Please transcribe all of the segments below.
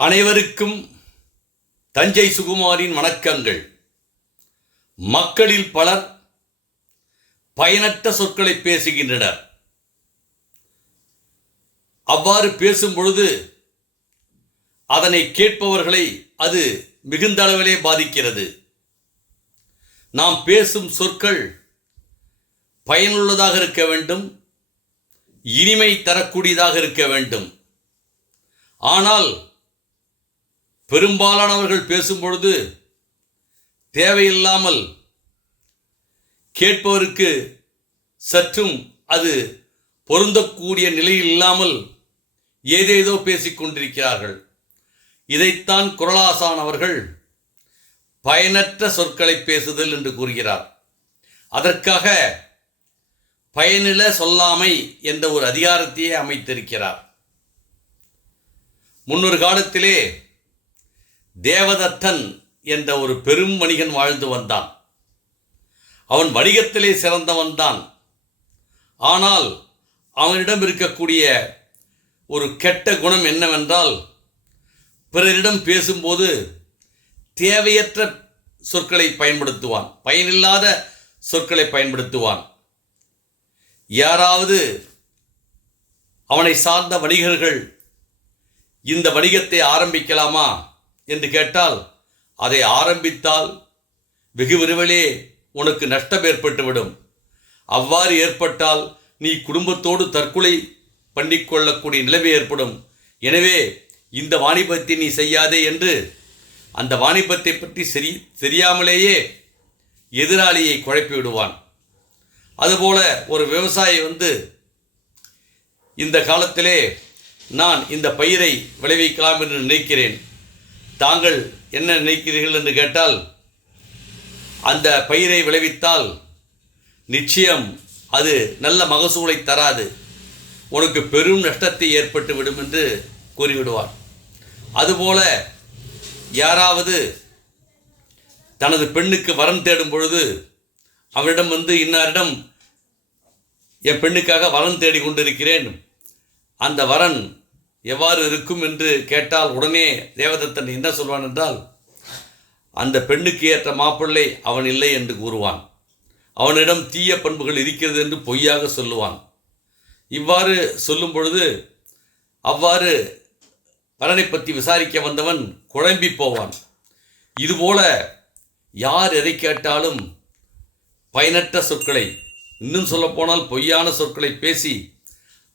அனைவருக்கும் தஞ்சை சுகுமாரின் வணக்கங்கள். மக்களில் பலர் பயனற்ற சொற்களை பேசுகின்றனர். அவ்வாறு பேசும் பொழுது அதனை கேட்பவர்களை அது மிகுந்த அளவிலே பாதிக்கிறது. நாம் பேசும் சொற்கள் பயனுள்ளதாக இருக்க வேண்டும் இனிமை தரக்கூடியதாக இருக்க வேண்டும். ஆனால் பெரும்பாலானவர்கள் பேசும்பொழுது தேவையில்லாமல் கேட்பவருக்கு சற்றும் அது பொருந்தக்கூடிய நிலையில்லாமல் ஏதேதோ பேசிக் கொண்டிருக்கிறார்கள். இதைத்தான் குரலாசான் அவர்கள் பயனற்ற சொற்களை பேசுதல் என்று கூறுகிறார். அதற்காக பயனில சொல்லாமை என்ற ஒரு அதிகாரத்தையே அமைத்திருக்கிறார். முன்னொரு காலத்திலே தேவதத்தன் என்ற ஒரு பெரும் வணிகன் வாழ்ந்து வந்தான். அவன் வணிகத்திலே சிறந்தவன் தான். ஆனால் அவனிடம் இருக்கக்கூடிய ஒரு கெட்ட குணம் என்னவென்றால் பிறரிடம் பேசும்போது தேவையற்ற சொற்களை பயன்படுத்துவான். பயனில்லாத சொற்களை பயன்படுத்துவான். யாராவது அவனை சார்ந்த வணிகர்கள் இந்த வணிகத்தை ஆரம்பிக்கலாமா? என்று கேட்டால் அதை ஆரம்பித்தால் வெகு விரைவிலே உனக்கு நஷ்டம் ஏற்பட்டுவிடும். அவ்வாறு ஏற்பட்டால் நீ குடும்பத்தோடு தற்கொலை பண்ணிக்கொள்ளக்கூடிய நிலைமை ஏற்படும். எனவே இந்த வாணிபத்தை நீ செய்யாதே என்று அந்த வாணிபத்தை பற்றி சரி தெரியாமலேயே எதிராளியை குழப்பி விடுவான். அதுபோல ஒரு விவசாயி வந்து இந்த காலத்திலே நான் இந்த பயிரை விளைவிக்கலாம் என்று நினைக்கிறேன். தாங்கள் என்ன நினைக்கிறீர்கள் என்று கேட்டால் அந்த பயிரை விளைவித்தால் நிச்சயம் அது நல்ல மகசூலை தராது. உனக்கு பெரும் நஷ்டத்தை ஏற்பட்டு விடும் என்று கூறிவிடுவார் அதுபோல யாராவது தனது பெண்ணுக்கு வரம் தேடும் பொழுது அவரிடம் வந்து இன்னாரிடம் என் பெண்ணுக்காக வரன் தேடி கொண்டிருக்கிறேன். அந்த வரன் எவ்வாறு இருக்கும் என்று கேட்டால் உடனே தேவதத்தன் என்ன சொல்வான் என்றால் அந்த பெண்ணுக்கு ஏற்ற மாப்பிள்ளை அவன் இல்லை என்று கூறுவான். அவனிடம் தீய பண்புகள் இருக்கிறது என்று பொய்யாக சொல்லுவான். இவ்வாறு சொல்லும் பொழுது அவ்வாறு வரனை பற்றி விசாரிக்க வந்தவன் குழம்பி போவான். இதுபோல யார் எதை கேட்டாலும் பயனற்ற சொற்களை இன்னும் சொல்லப்போனால் பொய்யான சொற்களை பேசி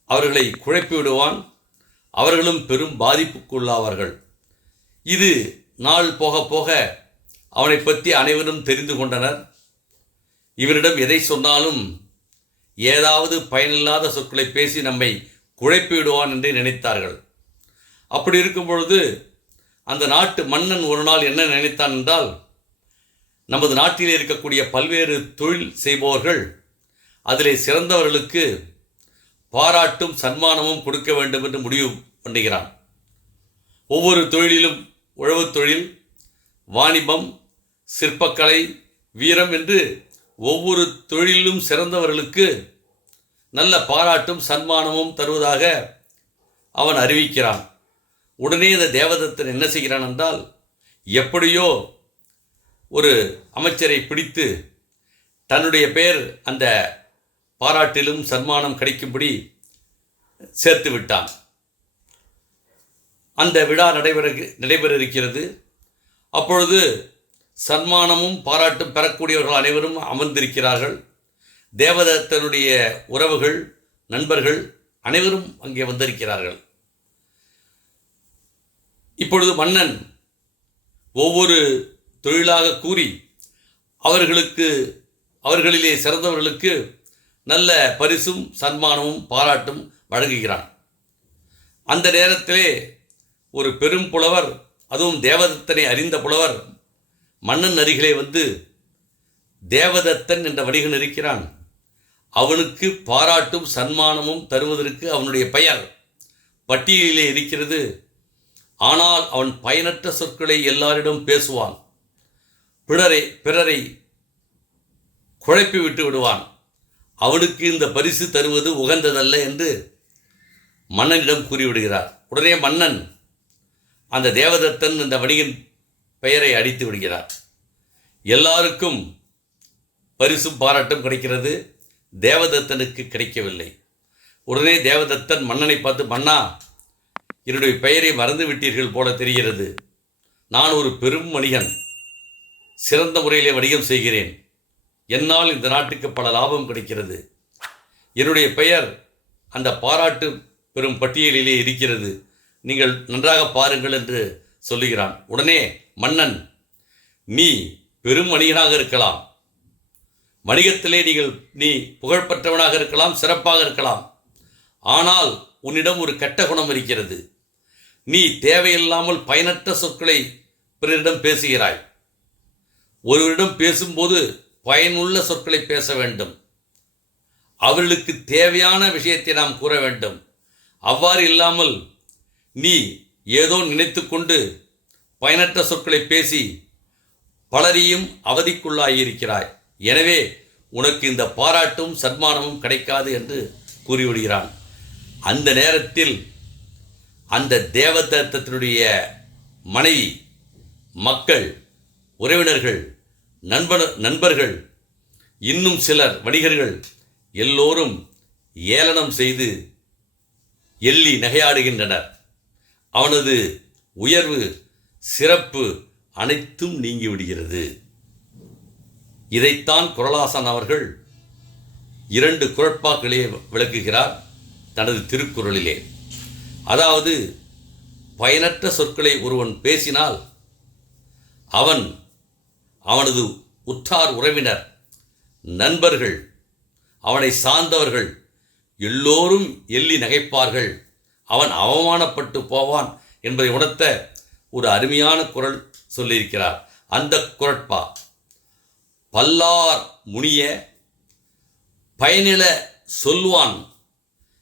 அவர்களை குழப்பி விடுவான். அவர்களும் பெரும் பாதிப்புக்குள்ளாவார்கள். இது நாள் போக போக அவனை பற்றி அனைவரும் தெரிந்து கொண்டனர். இவரிடம் எதை சொன்னாலும் ஏதாவது பயனில்லாத சொற்களை பேசி நம்மை குழப்பி விடுவான் என்று நினைத்தார்கள். அப்படி இருக்கும் பொழுது அந்த நாட்டு மன்னன் ஒரு நாள் என்ன நினைத்தான் என்றால் நமது நாட்டிலே இருக்கக்கூடிய பல்வேறு தொழில் செய்பவர்கள் அதிலே சிறந்தவர்களுக்கு பாராட்டும் சன்மானமும் கொடுக்க வேண்டும் என்று முடிவு பண்ணுகிறான் ஒவ்வொரு தொழிலிலும் உழவுத் தொழில் வாணிபம் சிற்பக்கலை வீரம் என்று ஒவ்வொரு தொழிலும் சிறந்தவர்களுக்கு நல்ல பாராட்டும் சன்மானமும் தருவதாக அவன் அறிவிக்கிறான். உடனே இந்த தேவதத்தன் என்ன செய்கிறான் என்றால் எப்படியோ ஒரு அமைச்சரை பிடித்து தன்னுடைய பெயர் அந்த பாராட்டிலும் சன்மானம் கிடைக்கும்படி சேர்த்து விட்டான். அந்த விழா நடைபெற நடைபெற இருக்கிறது அப்பொழுது சன்மானமும் பாராட்டும் பெறக்கூடியவர்கள் அனைவரும் அமர்ந்திருக்கிறார்கள். தேவதத்தனுடைய உறவுகள் நண்பர்கள் அனைவரும் அங்கே வந்திருக்கிறார்கள். இப்பொழுது மன்னன் ஒவ்வொரு தொழிலாக கூறி அவர்களுக்கு அவர்களிலே சிறந்தவர்களுக்கு நல்ல பரிசும் சன்மானமும் பாராட்டும் வழங்குகிறான். அந்த நேரத்திலே ஒரு பெரும் புலவர் அதுவும் தேவதத்தனை அறிந்த புலவர் மன்னன் அருகிலே வந்து தேவதத்தன் என்ற வணிகன் இருக்கிறான். அவனுக்கு பாராட்டும் சன்மானமும் தருவதற்கு அவனுடைய பெயர் பட்டியலிலே இருக்கிறது. ஆனால் அவன் பயனற்ற சொற்களை எல்லாரிடம் பேசுவான். பிறரை பிறரை குழப்பி விட்டு விடுவான். அவனுக்கு இந்த பரிசு தருவது உகந்ததல்ல என்று மன்னனிடம் கூறிவிடுகிறார். உடனே மன்னன் அந்த தேவதத்தன் இந்த வணிகன் பெயரை அடித்து விடுகிறார். எல்லாருக்கும் பரிசும் பாராட்டும் கிடைக்கிறது. தேவதத்தனுக்கு கிடைக்கவில்லை. உடனே தேவதத்தன் மன்னனை பார்த்து மன்னா என்னுடைய பெயரை மறந்து விட்டீர்கள் போல தெரிகிறது. நான் ஒரு பெரும் வணிகன். சிறந்த முறையிலே வணிகம் செய்கிறேன். என்னால் இந்த நாட்டுக்கு பல லாபம் கிடைக்கிறது. என்னுடைய பெயர் அந்த பாராட்டு பெறும் பட்டியலிலே இருக்கிறது. நீங்கள் நன்றாக பாருங்கள் என்று சொல்லுகிறான். உடனே மன்னன் நீ பெரும் வணிகனாக இருக்கலாம். வணிகத்திலே நீங்கள் நீ புகழ்பெற்றவனாக இருக்கலாம் சிறப்பாக இருக்கலாம். ஆனால் உன்னிடம் ஒரு கெட்ட குணம் இருக்கிறது. நீ தேவையில்லாமல் பயனற்ற சொற்களை பிறரிடம் பேசுகிறாய். ஒருவரிடம் பேசும்போது பயனுள்ள சொற்களை பேச வேண்டும். அவர்களுக்கு தேவையான விஷயத்தை நாம் கூற வேண்டும். அவ்வாறு இல்லாமல் நீ ஏதோ நினைத்துக்கொண்டு பயனற்ற சொற்களை பேசி பலரையும் அவதிக்குள்ளாகியிருக்கிறாய் எனவே உனக்கு இந்த பாராட்டும் சன்மானமும் கிடைக்காது என்று கூறிவிடுகிறான். அந்த நேரத்தில் அந்த தேவதத்தத்தினுடைய மனைவி மக்கள் உறவினர்கள் நண்பன நண்பர்கள் இன்னும் சிலர் வணிகர்கள் எல்லோரும் ஏளனம் செய்து எள்ளி நகையாடுகின்றனர். அவனது உயர்வு சிறப்பு அனைத்தும் நீங்கிவிடுகிறது. இதைத்தான் குரலாசன் அவர்கள் இரண்டு குரட்பாக்களே விளக்குகிறார் தனது திருக்குறளிலே. அதாவது பயனற்ற சொற்களை ஒருவன் பேசினால் அவன் அவனது உற்றார் உறவினர் நண்பர்கள் அவனை சார்ந்தவர்கள் எல்லோரும் எள்ளி நகைப்பார்கள். அவன் அவமானப்பட்டு போவான் என்பதை உணர்த்த ஒரு அருமையான குரல் சொல்லியிருக்கிறார். அந்த குரட்பா பல்லார் முனிய பயனில சொல்வான்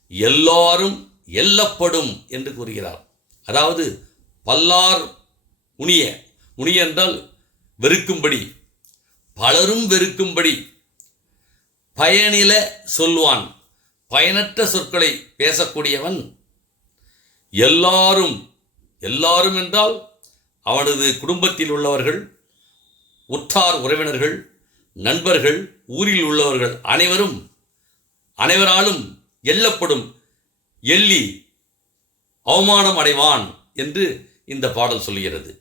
எல்லாரும் எல்லப்படும் என்று கூறுகிறார். அதாவது பல்லார் முனிய முனிய என்றால் வெறுக்கும்படி பலரும் வெறுக்கும்படி பயனில சொல்வான். பயனற்ற சொற்களை பேசக்கூடியவன் எல்லாரும் எல்லாரும் என்றால் அவனது குடும்பத்தில் உள்ளவர்கள் உற்றார் உறவினர்கள் நண்பர்கள் ஊரில் உள்ளவர்கள் அனைவரும் அனைவராலும் எல்லப்படும் எள்ளி அவமானம் அடைவான் என்று இந்த பாடல் சொல்கிறது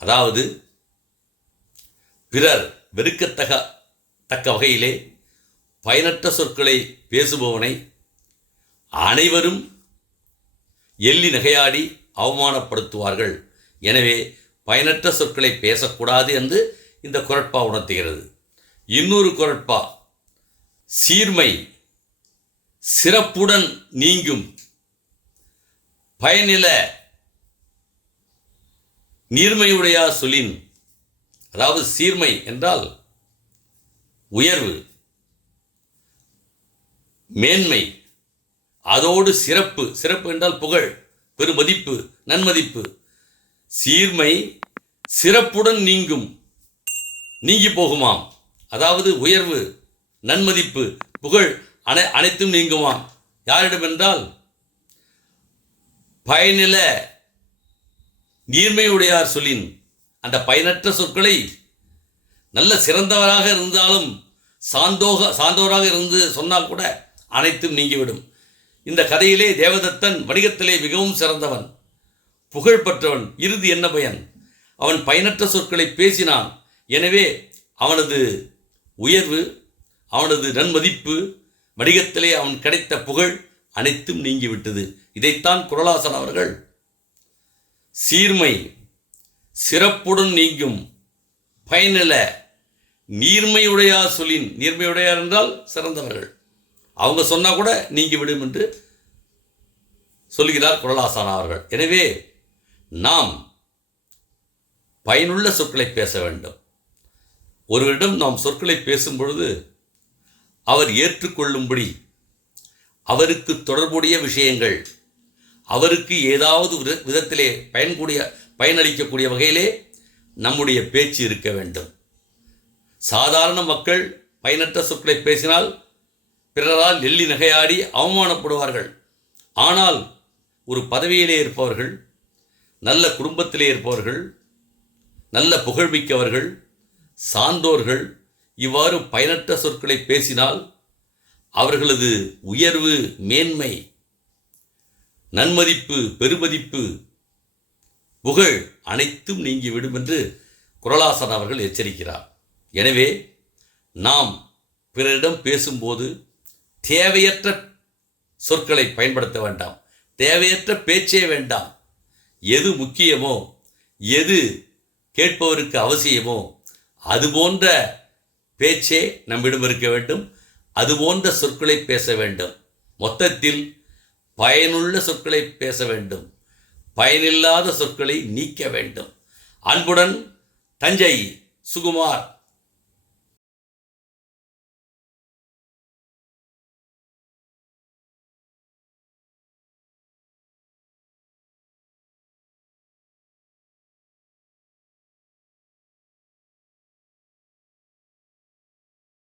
அதாவது பிறர் வெறுக்கத்தக தக்க வகையிலே பயனற்ற சொற்களை பேசுபவனை அனைவரும் எள்ளி நகையாடி அவமானப்படுத்துவார்கள். எனவே பயனற்ற சொற்களை பேசக்கூடாது என்று இந்த குரட்பா உணர்த்துகிறது. இன்னொரு குரட்பா சீர்மை சிறப்புடன் நீங்கும் பயனில நீர்மையுடையா சொல்லின் அதாவது சீர்மை என்றால் உயர்வு மேன்மை அதோடு சிறப்பு. சிறப்பு என்றால் புகழ் பெருமதிப்பு நன்மதிப்பு. சீர்மை சிறப்புடன் நீங்கும் நீங்கி போகுமாம். அதாவது உயர்வு நன்மதிப்பு புகழ் அனை அனைத்தும் நீங்குமாம். யாரிடம் என்றால் பயனில நீர்மையுடையார் சொல்லின் அந்த பயனற்ற சொற்களை நல்ல சிறந்தவராக இருந்தாலும் சாந்தோக சாந்தோராக இருந்து சொன்னால் கூட அனைத்தும் நீங்கிவிடும். இந்த கதையிலே தேவதத்தன் வணிகத்திலே மிகவும் சிறந்தவன். புகழ் பெற்றவன். இறுதி என்ன பயன்? அவன் பயனற்ற சொற்களை பேசினான். எனவே அவனது உயர்வு அவனது நன்மதிப்பு வணிகத்திலே அவன் கிடைத்த புகழ் அனைத்தும் நீங்கிவிட்டது. இதைத்தான் குரலாசன் அவர்கள் சீர்மை சிறப்புடன் நீங்கும் பயனில நீர்மையுடையார் சொல்லின் நீர்மையுடையார் என்றால் சிறந்தவர்கள். அவங்க சொன்னால் கூட நீங்கி விடும் என்று சொல்கிறார் குரலாசான் அவர்கள். எனவே நாம் பயனுள்ள சொற்களை பேச வேண்டும். ஒருவரிடம் நாம் சொற்களை பேசும் பொழுது அவர் ஏற்றுக்கொள்ளும்படி அவருக்கு தொடர்புடைய விஷயங்கள் அவருக்கு ஏதாவது வித- விதத்திலே பயன்கூடிய பயனளிக்கக்கூடிய வகையிலே நம்முடைய பேச்சு இருக்க வேண்டும். சாதாரண மக்கள் பயனற்ற சொற்களை பேசினால் பிறரால் எள்ளி நகையாடி அவமானப்படுவார்கள். ஆனால் ஒரு பதவியிலே இருப்பவர்கள் நல்ல குடும்பத்திலே இருப்பவர்கள் நல்ல புகழ்மிக்கவர்கள் சான்றோர்கள் இவ்வாறு பயனற்ற சொற்களை பேசினால் அவர்களது உயர்வு மேன்மை நன்மதிப்பு பெருமதிப்பு புகழ் அனைத்தும் நீங்கிவிடும் என்று குரலாசன் அவர்கள் எச்சரிக்கிறார். எனவே நாம் பிறரிடம் பேசும்போது தேவையற்ற சொற்களை பயன்படுத்த வேண்டாம். தேவையற்ற பேச்சே வேண்டாம். எது முக்கியமோ எது கேட்பவருக்கு அவசியமோ அது போன்ற பேச்சே நம்மிடம் இருக்க வேண்டும். அது போன்ற சொற்களை பேச வேண்டும். மொத்தத்தில் பயனுள்ள சொற்களை பேச வேண்டும். பயனில்லாத சொற்களை நீக்க வேண்டும். அன்புடன் தஞ்சை சுகுமார்